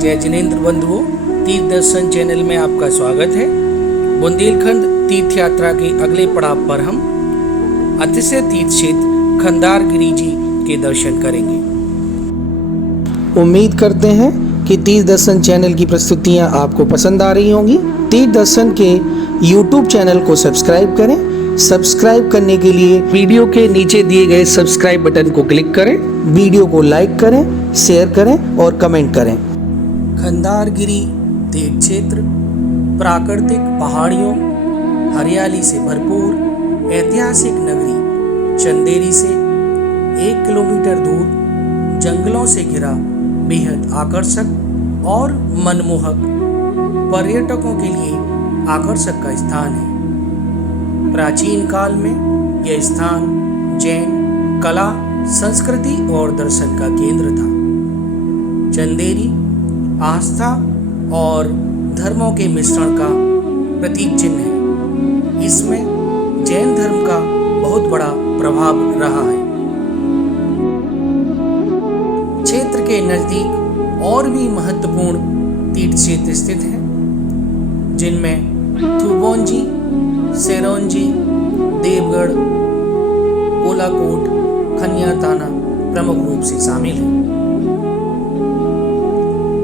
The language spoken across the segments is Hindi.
जय जिनेंद्र बंधुओं, तीर्थ दर्शन चैनल में आपका स्वागत है। बुंदेलखंड तीर्थ यात्रा के अगले पड़ाव पर हम अतिशय तीर्थ क्षेत्र खंडारगिरी जी के दर्शन करेंगे। उम्मीद करते हैं कि तीर्थ दर्शन चैनल की प्रस्तुतियां आपको पसंद आ रही होंगी। तीर्थ दर्शन के YouTube चैनल को सब्सक्राइब करें। सब्सक्राइब करने के लिए वीडियो के नीचे दिए गए सब्सक्राइब बटन को क्लिक करें, वीडियो को लाइक करें, शेयर करें और कमेंट करें। खंडारगिरी तीर्थ क्षेत्र प्राकृतिक पहाड़ियों, हरियाली से भरपूर ऐतिहासिक नगरी चंदेरी से 1 किलोमीटर दूर जंगलों से घिरा बेहद आकर्षक और मनमोहक पर्यटकों के लिए आकर्षक का स्थान है। प्राचीन काल में यह स्थान जैन कला, संस्कृति और दर्शन का केंद्र था। चंदेरी आस्था और धर्मों के मिश्रण का प्रतीक चिन्ह है। इसमें जैन धर्म का बहुत बड़ा प्रभाव रहा है। क्षेत्र के नजदीक और भी महत्वपूर्ण तीर्थ क्षेत्र स्थित हैं, जिनमें थुबोंजी, सेरोंजी, देवगढ़, कोलाकोट, खनियाताना प्रमुख रूप से शामिल हैं।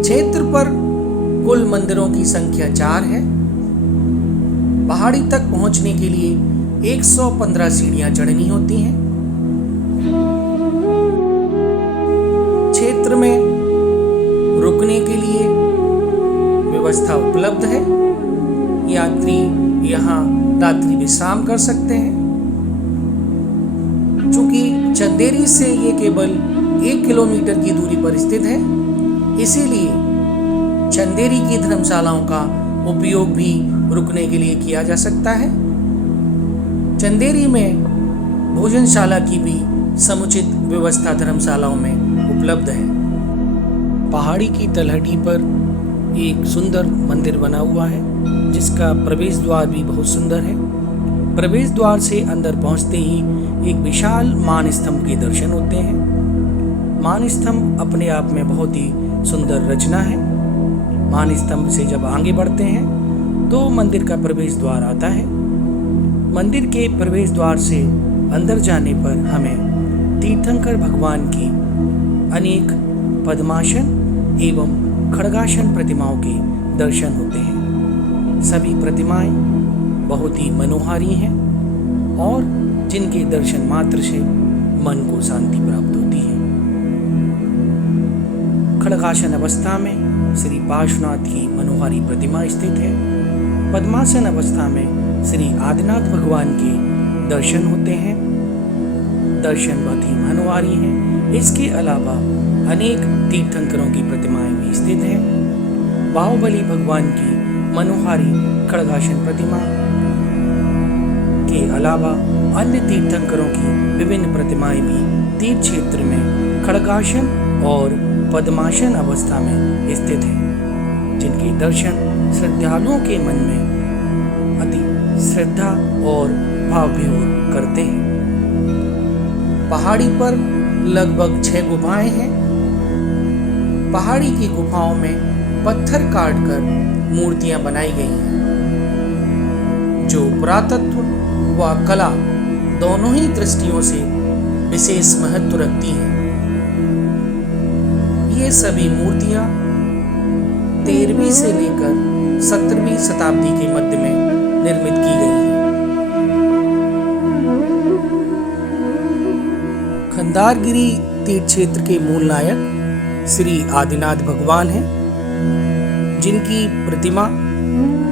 क्षेत्र पर कुल मंदिरों की संख्या 4 है। पहाड़ी तक पहुंचने के लिए 115 सीढ़ियां चढ़नी होती हैं। क्षेत्र में रुकने के लिए व्यवस्था उपलब्ध है। यात्री यहाँ रात्रि विश्राम कर सकते हैं। चूंकि चंदेरी से ये केवल 1 किलोमीटर की दूरी पर स्थित है, इसीलिए चंदेरी की धर्मशालाओं का उपयोग भी रुकने के लिए किया जा सकता है। चंदेरी में भोजनशाला की भी समुचित व्यवस्था धर्मशालाओं में उपलब्ध है। पहाड़ी की तलहटी पर एक सुंदर मंदिर बना हुआ है, जिसका प्रवेश द्वार भी बहुत सुंदर है। प्रवेश द्वार से अंदर पहुंचते ही एक विशाल मान स्तंभ के दर्शन होते हैं। मान स्तंभ अपने आप में बहुत ही सुंदर रचना है। मान स्तंभ से जब आगे बढ़ते हैं तो मंदिर का प्रवेश द्वार आता है। मंदिर के प्रवेश द्वार से अंदर जाने पर हमें तीर्थंकर भगवान की अनेक पद्मासन एवं खड्गासन प्रतिमाओं के दर्शन होते हैं। सभी प्रतिमाएं बहुत ही मनोहारी हैं और जिनके दर्शन मात्र से मन को शांति प्राप्त होती है। खड्गासन अवस्था में श्री पार्श्वनाथ की मनोहारी प्रतिमा स्थित है। पद्मासन अवस्था में श्री आदिनाथ भगवान के दर्शन होते हैं। दर्शन बहुत ही मनोहारी हैं। इसके अलावा अनेक तीर्थंकरों की प्रतिमाएं भी स्थित हैं। बाहुबली भगवान की मनोहारी खड्गासन प्रतिमा के अलावा अन्य तीर्थंकरों की विभिन्न प्रतिमाएं भी तीर्थ क्षेत्र में खड्गासन और पद्मासन अवस्था में स्थित हैं, जिनके दर्शन श्रद्धालुओं के मन में अति श्रद्धा और भाव विभोर करते हैं। पहाड़ी पर लगभग 6 गुफाएं हैं। पहाड़ी की गुफाओं में पत्थर काटकर मूर्तियां बनाई गई हैं, जो पुरातत्व व कला दोनों ही दृष्टियों से विशेष महत्व रखती हैं। ये सभी मूर्तियां 13वीं से लेकर 17वीं शताब्दी के मध्य में निर्मित की गई हैं। खंडारगिरी तीर्थ क्षेत्र के मूल नायक श्री आदिनाथ भगवान हैं, जिनकी प्रतिमा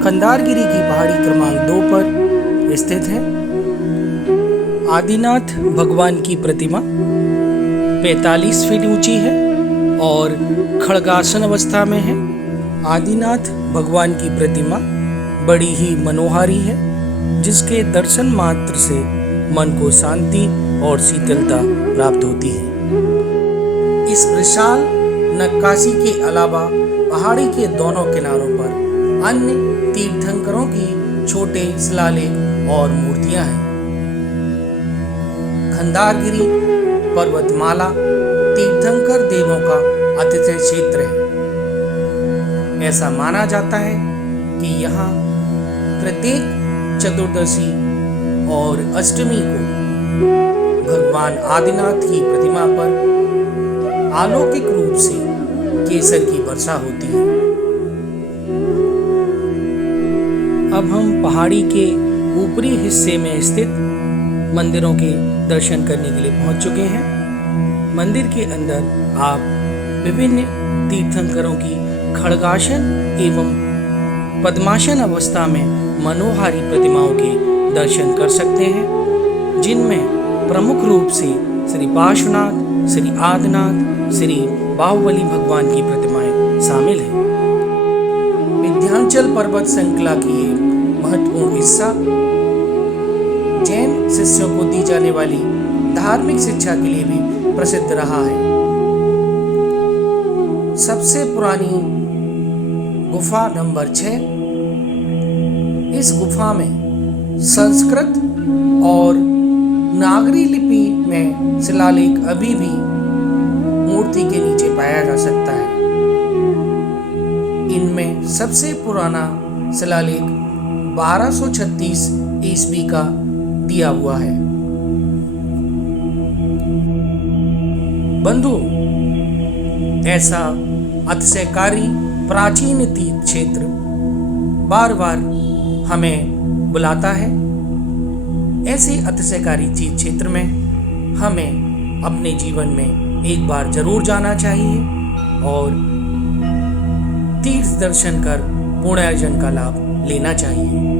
खंडारगिरी की पहाड़ी क्रमांक 2 पर स्थित है। आदिनाथ भगवान की प्रतिमा 45 फीट ऊंची है और खड्गासन अवस्था में है। आदिनाथ भगवान की प्रतिमा बड़ी ही मनोहारी है, जिसके दर्शन मात्र से मन को शांति और शीतलता प्राप्त होती है। इस विशाल नक्काशी के अलावा पहाड़ी के दोनों किनारों पर अन्य तीर्थंकरों की छोटे शिलालेख और मूर्तियां हैं। खंडारगिरी पर्वतमाला तीर्थंकर देवों का अतिशय क्षेत्र है। ऐसा माना जाता है कि यहाँ प्रत्येक चतुर्दशी और अष्टमी को भगवान आदिनाथ की प्रतिमा पर अलौकिक रूप से केसर की वर्षा होती है। अब हम पहाड़ी के ऊपरी हिस्से में स्थित मंदिरों के दर्शन करने के लिए पहुंच चुके हैं। मंदिर के अंदर आप विभिन्न तीर्थंकरों की खड्गासन एवं पद्मासन अवस्था में मनोहारी प्रतिमाओं के दर्शन कर सकते हैं, जिनमें प्रमुख रूप से श्री पार्श्वनाथ, श्री आदिनाथ, श्री बाहुबली भगवान की प्रतिमाएं शामिल हैं। विंध्याचल पर्वत श्रृंखला की एक महत्वपूर्ण हिस्सा जैन शिष्यों को दी जाने वाली धार्मिक शिक्षा के लिए भी प्रसिद्ध रहा है। सबसे पुरानी गुफा नंबर 6, इस गुफा में संस्कृत और नागरी लिपि में शिलालेख अभी भी मूर्ति के नीचे पाया जा सकता है। इनमें सबसे पुराना शिलालेख 1236 ईस्वी का दिया हुआ है। बंधु, ऐसा अतिशयकारी प्राचीन तीर्थ क्षेत्र बार बार हमें बुलाता है। ऐसे अतिशयकारी तीर्थ क्षेत्र में हमें अपने जीवन में एक बार जरूर जाना चाहिए और तीर्थ दर्शन कर पुण्यार्जन का लाभ लेना चाहिए।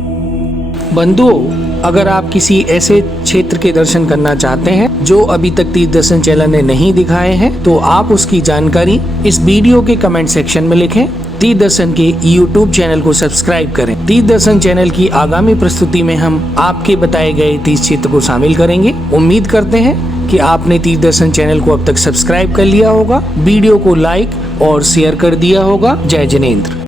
बंधुओं, अगर आप किसी ऐसे क्षेत्र के दर्शन करना चाहते हैं जो अभी तक तीर्थ दर्शन चैनल ने नहीं दिखाए हैं, तो आप उसकी जानकारी इस वीडियो के कमेंट सेक्शन में लिखें। तीर्थ दर्शन के YouTube चैनल को सब्सक्राइब करें। तीर्थ दर्शन चैनल की आगामी प्रस्तुति में हम आपके बताए गए तीर्थ क्षेत्र को शामिल करेंगे। उम्मीद करते हैं कि आपने तीर्थ दर्शन चैनल को अब तक सब्सक्राइब कर लिया होगा, वीडियो को लाइक और शेयर कर दिया होगा। जय जिनेंद्र।